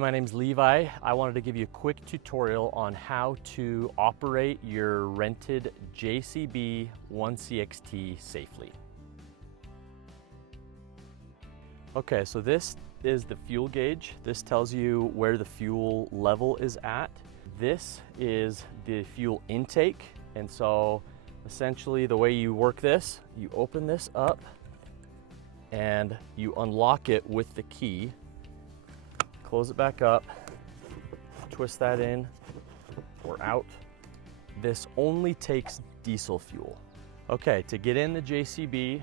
My name's Levi. I wanted to give you a quick tutorial on how to operate your rented JCB 1CXT safely. Okay, so this is the fuel gauge. This tells you where the fuel level is at. This is the fuel intake, and so essentially the way you work this, you open this up and you unlock it with the key. Close it back up, twist that in or out. This only takes diesel fuel. Okay, to get in the JCB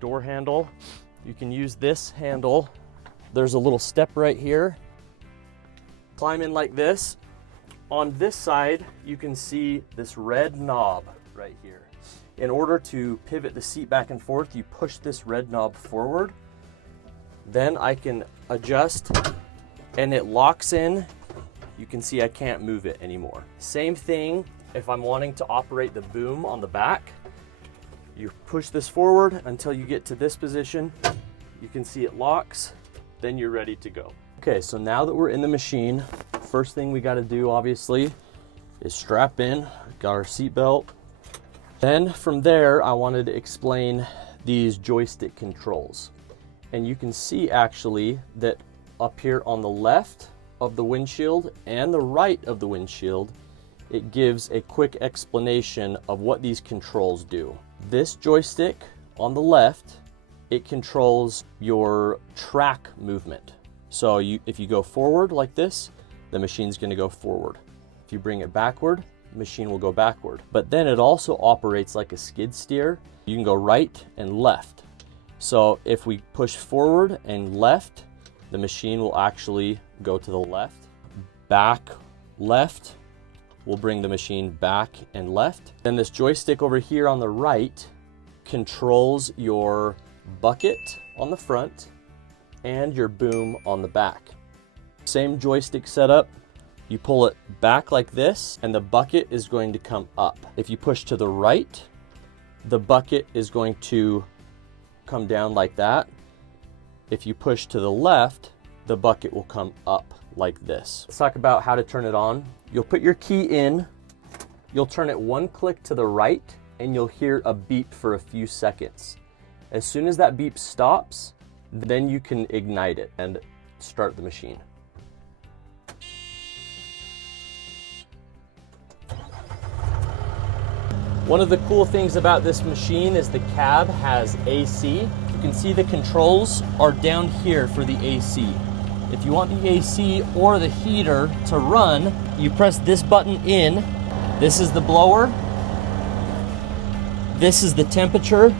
door handle, you can use this handle. There's a little step right here. Climb in like this. On this side, you can see this red knob right here. In order to pivot the seat back and forth, you push this red knob forward. Then I can adjust and it locks in. You can see I can't move it anymore. Same thing if I'm wanting to operate the boom on the back. You push this forward until you get to this position. You can see it locks, then you're ready to go. Okay, so now that we're in the machine, first thing we gotta do obviously is strap in. Got our seat belt. Then from there, I wanted to explain these joystick controls. And you can see actually that up here on the left of the windshield and the right of the windshield, it gives a quick explanation of what these controls do. This joystick on the left, it controls your track movement. So if you go forward like this, the machine's gonna go forward. If you bring it backward, the machine will go backward. But then it also operates like a skid steer. You can go right and left. So if we push forward and left, the machine will actually go to the left. Back, left will bring the machine back and left. Then this joystick over here on the right controls your bucket on the front and your boom on the back. Same joystick setup. You pull it back like this and the bucket is going to come up. If you push to the right, the bucket is going to come down like that. If you push to the left, the bucket will come up like this. Let's talk about how to turn it on. You'll put your key in, you'll turn it one click to the right, and you'll hear a beep for a few seconds. As soon as that beep stops, then you can ignite it and start the machine. One of the cool things about this machine is the cab has AC. You can see the controls are down here for the AC. If you want the AC or the heater to run, you press this button in. This is the blower. This is the temperature.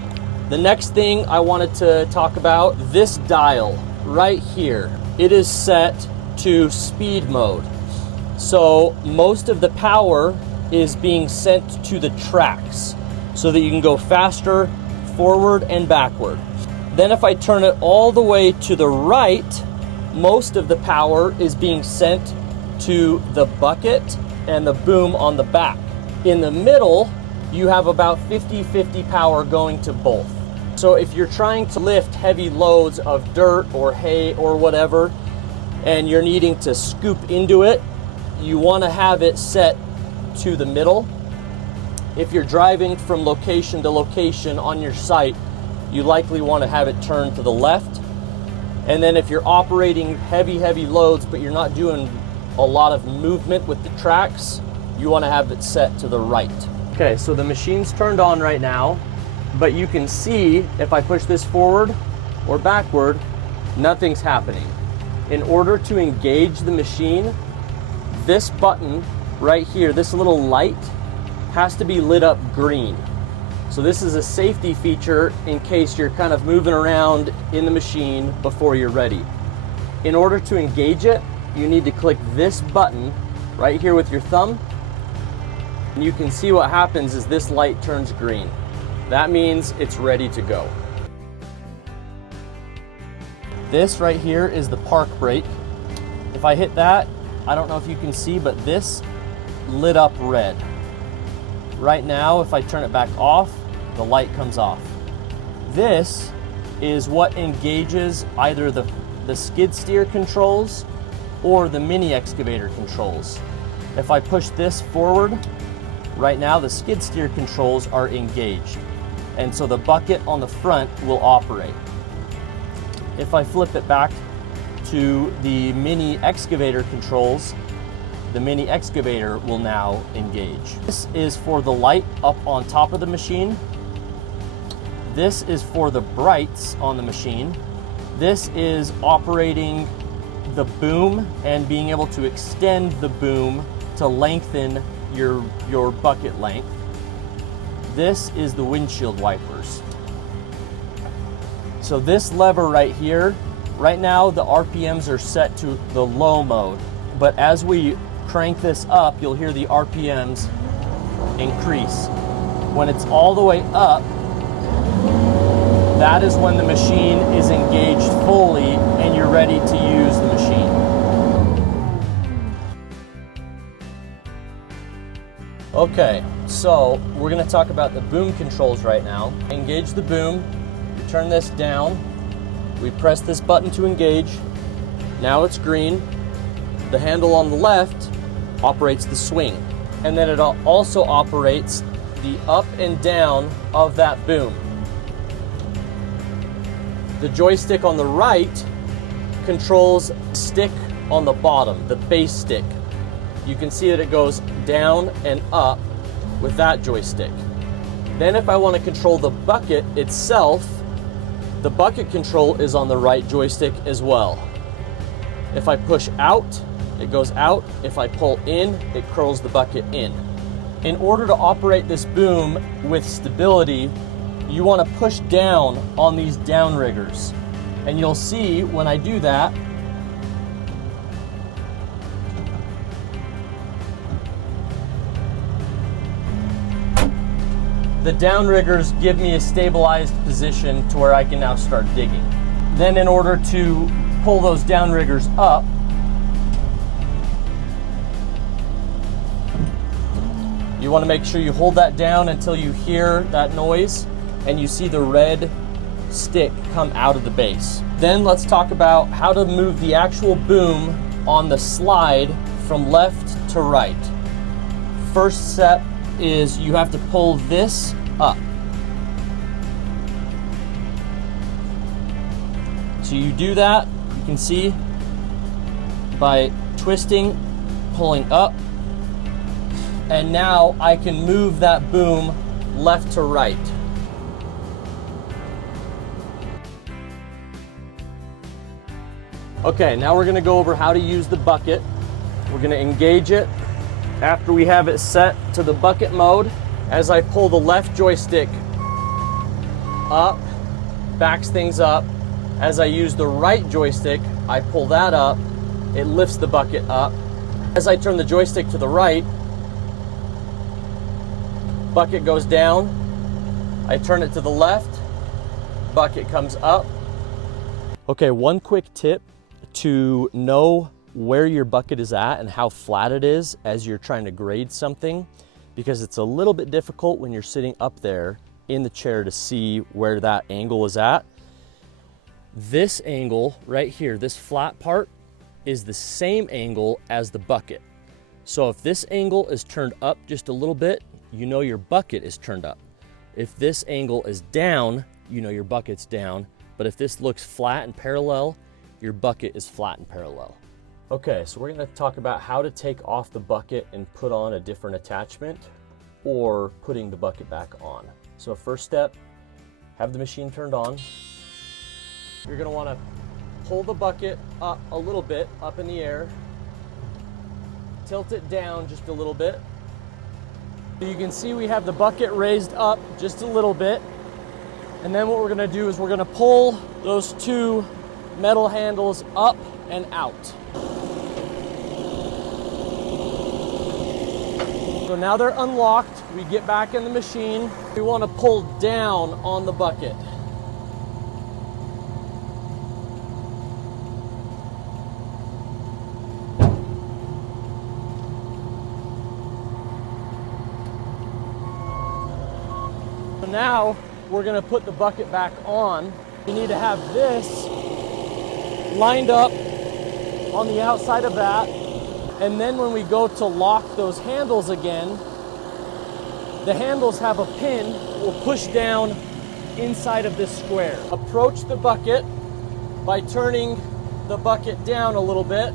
The next thing I wanted to talk about, this dial right here. It is set to speed mode. So most of the power is being sent to the tracks so that you can go faster, forward and backward. Then if I turn it all the way to the right, most of the power is being sent to the bucket and the boom on the back. In the middle, you have about 50-50 power going to both. So if you're trying to lift heavy loads of dirt or hay or whatever, and you're needing to scoop into it, you want to have it set to the middle. If you're driving from location to location on your site, you likely want to have it turned to the left. And then if you're operating heavy loads, but you're not doing a lot of movement with the tracks, you want to have it set to the right. Okay, so the machine's turned on right now, but you can see if I push this forward or backward, nothing's happening. In order to engage the machine, this button right here, this little light has to be lit up green. So this is a safety feature in case you're kind of moving around in the machine before you're ready. In order to engage it, you need to click this button right here with your thumb. And you can see what happens is this light turns green. That means it's ready to go. This right here is the park brake. If I hit that, I don't know if you can see, but this lit up red. Right now, if I turn it back off, the light comes off. This is what engages either the skid steer controls or the mini excavator controls. If I push this forward, right now the skid steer controls are engaged, and so the bucket on the front will operate. If I flip it back to the mini excavator controls, the mini excavator will now engage. This is for the light up on top of the machine. This is for the brights on the machine. This is operating the boom and being able to extend the boom to lengthen your bucket length. This is the windshield wipers. So this lever right here, right now the RPMs are set to the low mode, but as we crank this up, you'll hear the RPMs increase. When it's all the way up, that is when the machine is engaged fully and you're ready to use the machine. Okay, so we're going to talk about the boom controls right now. Engage the boom, we turn this down, we press this button to engage. Now it's green. The handle on the left operates the swing, and then it also operates the up and down of that boom. The joystick on the right controls stick on the bottom, the base stick. You can see that it goes down and up with that joystick. Then if I want to control the bucket itself, the bucket control is on the right joystick as well. If I push out, it goes out. If I pull in, it curls the bucket in. In order to operate this boom with stability, you want to push down on these downriggers. And you'll see when I do that, the downriggers give me a stabilized position to where I can now start digging. Then in order to pull those downriggers up, you want to make sure you hold that down until you hear that noise and you see the red stick come out of the base. Then let's talk about how to move the actual boom on the slide from left to right. First step is you have to pull this up. So you do that, you can see, by twisting, pulling up, and now I can move that boom left to right. Okay, now we're gonna go over how to use the bucket. We're gonna engage it. After we have it set to the bucket mode, as I pull the left joystick up, backs things up. As I use the right joystick, I pull that up, it lifts the bucket up. As I turn the joystick to the right, bucket goes down. I turn it to the left, bucket comes up. Okay, one quick tip to know where your bucket is at and how flat it is as you're trying to grade something, because it's a little bit difficult when you're sitting up there in the chair to see where that angle is at. This angle right here, this flat part, is the same angle as the bucket. So if this angle is turned up just a little bit, you know your bucket is turned up. If this angle is down, you know your bucket's down. But if this looks flat and parallel, your bucket is flat and parallel. Okay, so we're gonna talk about how to take off the bucket and put on a different attachment, or putting the bucket back on. So first step, have the machine turned on. You're gonna wanna pull the bucket up a little bit, up in the air. Tilt it down just a little bit. You can see we have the bucket raised up just a little bit. And then what we're gonna do is we're gonna pull those two metal handles up and out. So now they're unlocked. We get back in the machine. We want to pull down on the bucket. So now we're going to put the bucket back on. You need to have this lined up on the outside of that. And then when we go to lock those handles again, the handles have a pin that will push down inside of this square. Approach the bucket by turning the bucket down a little bit.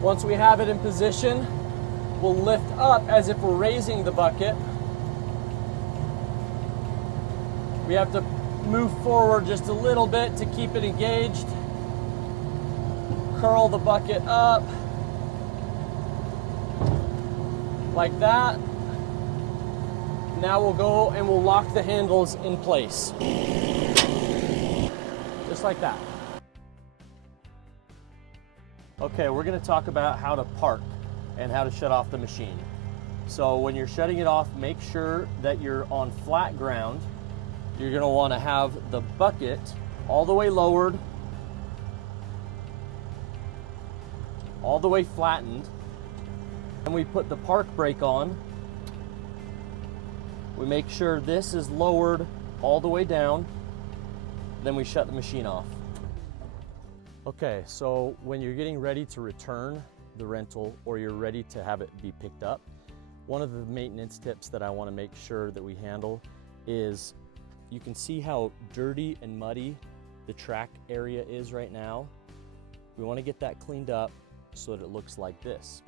Once we have it in position, we'll lift up as if we're raising the bucket. We have to move forward just a little bit to keep it engaged. Curl the bucket up like that. Now we'll go and we'll lock the handles in place. Just like that. Okay, we're going to talk about how to park and how to shut off the machine. So when you're shutting it off, make sure that you're on flat ground. You're going to want to have the bucket all the way lowered, all the way flattened. And we put the park brake on. We make sure this is lowered all the way down. Then we shut the machine off. Okay, so when you're getting ready to return the rental or you're ready to have it be picked up, one of the maintenance tips that I want to make sure that we handle is, you can see how dirty and muddy the track area is right now. We want to get that cleaned up so that it looks like this.